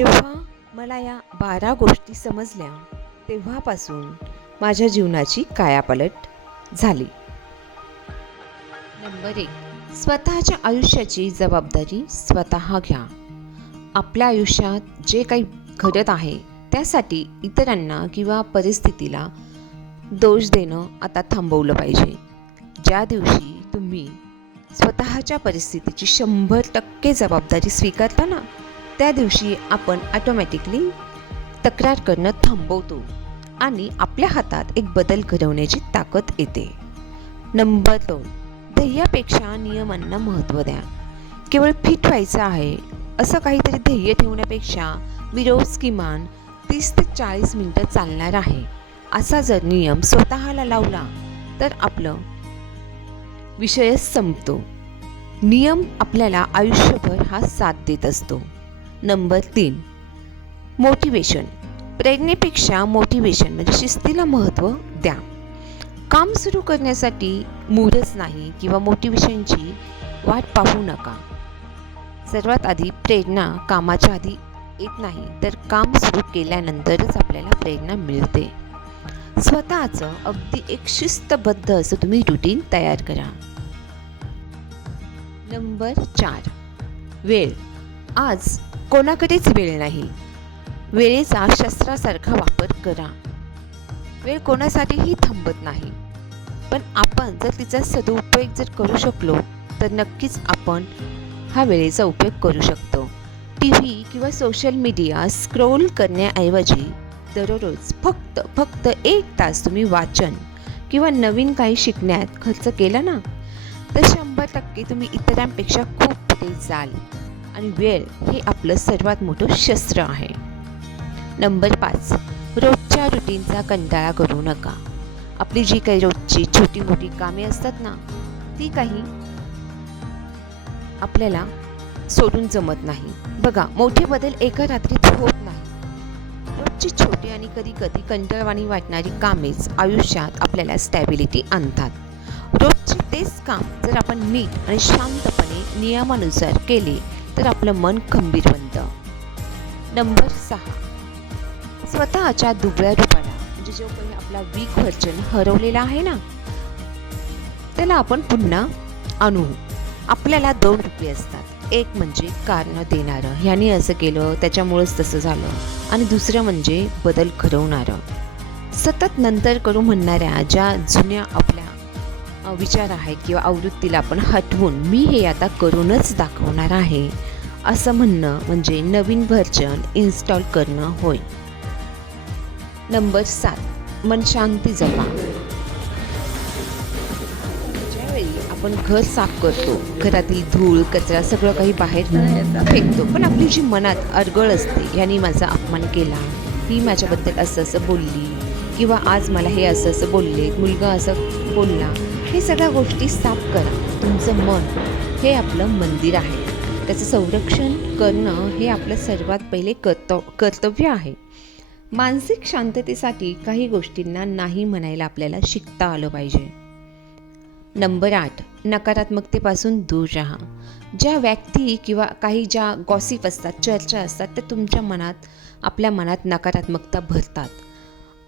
जेव्हा मला या बारा गोष्टी समजल्या तेव्हापासून माझ्या जीवनाची कायापालट झाली. नंबर एक. स्वतःच्या आयुष्याची जबाबदारी स्वतः घ्या. आपल्या आयुष्यात जे काही घडत आहे त्यासाठी इतरांना किंवा परिस्थितीला दोष देणं आता थांबवलं पाहिजे. ज्या दिवशी तुम्ही स्वतःच्या परिस्थितीची शंभर टक्के जबाबदारी स्वीकारता ना त्या दिवशी आपण ॲटोमॅटिकली तक्रार करणं थांबवतो आणि आपल्या हातात एक बदल घडवण्याची ताकद येते. नंबर दोन ध्येयापेक्षा नियमांना महत्त्व द्या. केवळ फिट व्हायचं आहे असं काहीतरी ध्येय ठेवण्यापेक्षा मी रोज किमान तीस ते चाळीस मिनटं चालणार आहे असा जर नियम स्वतःला लावला तर आपलं विषयच संपतो. नियम आपल्याला आयुष्यभर हा साथ देत असतो. नंबर तीन. मोटिवेशन प्रेरणेपेक्षा मोटिवेशन म्हणजे शिस्तीला महत्त्व द्या. काम सुरू करण्यासाठी मूडच नाही किंवा मोटिवेशनची वाट पाहू नका. सर्वात आधी प्रेरणा कामाच्या आधी येत नाही तर काम सुरू केल्यानंतरच आपल्याला प्रेरणा मिळते. स्वतःचं अगदी एक शिस्तबद्ध असं तुम्ही रुटीन तयार करा. नंबर चार. वेळ. आज कोणाकडेच वेळ नाही. वेळेचा शस्त्रासारखा वापर करा. वेळ कोणासाठीही थांबत नाही. पण आपण जर तिचा सदुपयोग जर करू शकलो तर नक्कीच आपण हा वेळेचा उपयोग करू शकतो. टी व्ही किंवा सोशल मीडिया स्क्रोल करण्याऐवजी दररोज फक्त फक्त एक तास तुम्ही वाचन किंवा नवीन काही शिकण्यात खर्च केला ना तर शंभर टक्के तुम्ही इतरांपेक्षा खूप पुढे जाल. आणि वेळ हे आपलं सर्वात मोठं शस्त्र आहे. नंबर पाच रोजच्या रुटीनचा कंटाळा करू नका. आपली जी काही रोजची छोटी मोठी कामे असतात ना ती काही आपल्याला सोडून जमत नाही. बघा मोठे बदल एका रात्रीत होत नाही. रोजची छोटी आणि कधी कधी कंटाळवाणी वाटणारी कामेच आयुष्यात आपल्याला स्टॅबिलिटी आणतात. रोजचे तेच काम जर आपण नीट आणि शांतपणे नियमानुसार केले तर आपलं मन खंबीर बनतं नंबर सहा. स्वतःच्या दुबळ्या रूपाला म्हणजे जो काही आपला वीक व्हर्जन हरवलेला आहे ना त्याला आपण पुन्हा आणू. आपल्याला दोन रुपये असतात. एक म्हणजे कारण देणारं. ह्याने असं केलं त्याच्यामुळंच तसं झालं. आणि दुसरं म्हणजे बदल घडवणारं. सतत नंतर करू म्हणणाऱ्या ज्या जुन्या आपल्या विचार आहेत किंवा आवृत्तीला आपण हटवून मी हे आता करूनच दाखवणार आहे. असं म्हणणं म्हणजे नवीन व्हर्जन इन्स्टॉल करणं होय. नंबर सात मन शांती जपा. ज्यावेळी आपण घर साफ करतो घरातील धूळ कचरा सगळं काही बाहेर फेकतो पण आपली जी मनात अडगळ असते याने माझा अपमान केला. मी माझ्याबद्दल असं असं बोलली किंवा आज मला हे असं असं बोलले मुलगा असं बोलला हे सगळ्या गोष्टी साफ करा. तुमचं मन हे आपलं मंदिर आहे. त्याचं संरक्षण करणं हे आपलं सर्वात पहिले कर्तव कर्तव्य आहे. मानसिक शांततेसाठी काही गोष्टींना नाही म्हणायला आपल्याला शिकता आलं पाहिजे. नंबर आठ नकारात्मकतेपासून दूर राहा. ज्या व्यक्ती किंवा काही ज्या गॉसिप असतात चर्चा असतात त्या तुमच्या मनात आपल्या मनात नकारात्मकता भरतात.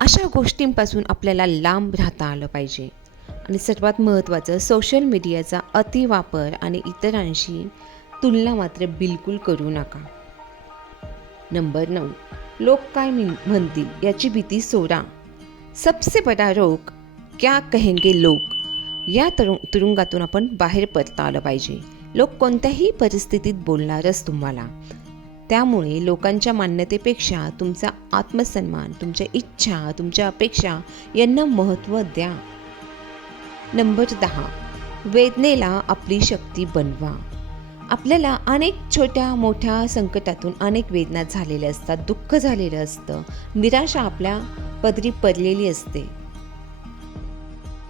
अशा गोष्टींपासून आपल्याला लांब राहता आलं पाहिजे. आणि सर्वात महत्त्वाचं सोशल मीडियाचा अतिवापर आणि इतरांशी तुलना मात्र बिलकुल करू नका. नंबर नऊ. लोक काय म्हणतील याची भीती सोडा. सबसे बडा रोग क्या कहेंगे लोक? या तरु तुरुंगातून आपण बाहेर पडता आलं पाहिजे. लोक कोणत्याही परिस्थितीत बोलणारच तुम्हाला. त्यामुळे लोकांच्या मान्यतेपेक्षा तुमचा आत्मसन्मान तुमच्या इच्छा तुमच्या अपेक्षा यांना महत्त्व द्या. नंबर दहा. वेदनेला आपली शक्ती बनवा. आपल्याला अनेक छोट्या मोठ्या संकटातून अनेक वेदना झालेल्या असतात दुःख झालेलं असतं निराशा आपल्या पदरी पडलेली असते.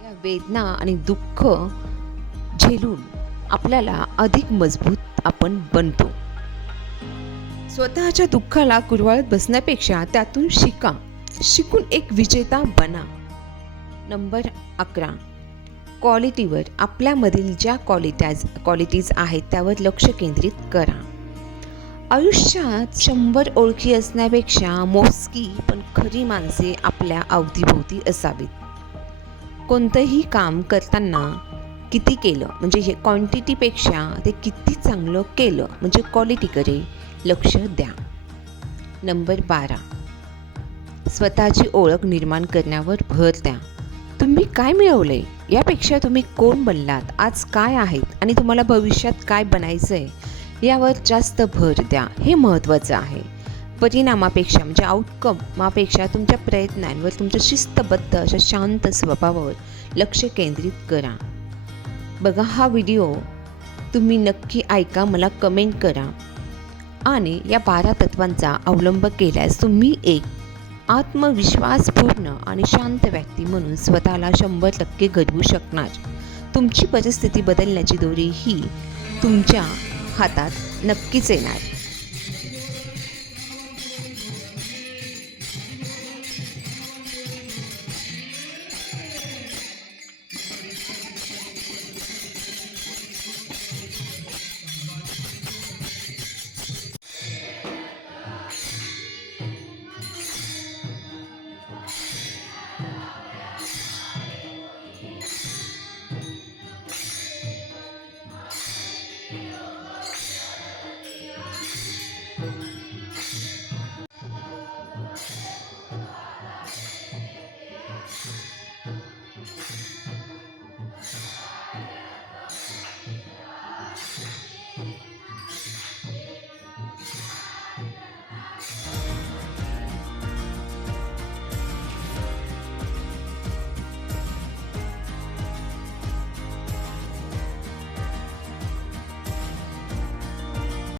या वेदना आणि दुःख झेलून आपल्याला अधिक मजबूत आपण बनतो. स्वतःच्या दुःखाला कुरवाळत बसण्यापेक्षा त्यातून शिका. शिकून एक विजेता बना. नंबर अकरा. क्वालिटीवर आपल्यामधील ज्या क्वालिटीज क्वालिटीज आहेत त्यावर लक्ष केंद्रित करा. आयुष्यात शंभर ओळखी असण्यापेक्षा मोजकी पण खरी माणसे आपल्या अवतीभोवती असावीत. कोणतंही काम करताना किती केलं म्हणजे हे क्वांटिटीपेक्षा ते किती चांगलं केलं म्हणजे क्वालिटीकडे लक्ष द्या. नंबर बारा. स्वतःची ओळख निर्माण करण्यावर भर द्या. तुम्ही काय मिळवले यापेक्षा तुम्ही कोण बनलात? आज काय आहेत? आणि तुम्हाला भविष्यात काय बनायचं आहे यावर जास्त भर द्या. हे महत्त्वाचं आहे. परिणामापेक्षा म्हणजे आउटकमापेक्षा तुमच्या प्रयत्नांवर तुमच्या शिस्तबद्ध अशा शांत स्वभावावर लक्ष केंद्रित करा. बघा हा व्हिडिओ. तुम्ही नक्की ऐका मला कमेंट करा. आणि या बारा तत्वांचा अवलंब केल्यास तुम्ही एक आत्मविश्वासपूर्ण आणि शांत व्यक्ती म्हणून स्वतःला शंभर टक्के घडवू शकणार. तुमची परिस्थिती बदलण्याची दोरी ही तुमच्या हातात नक्कीच येणार.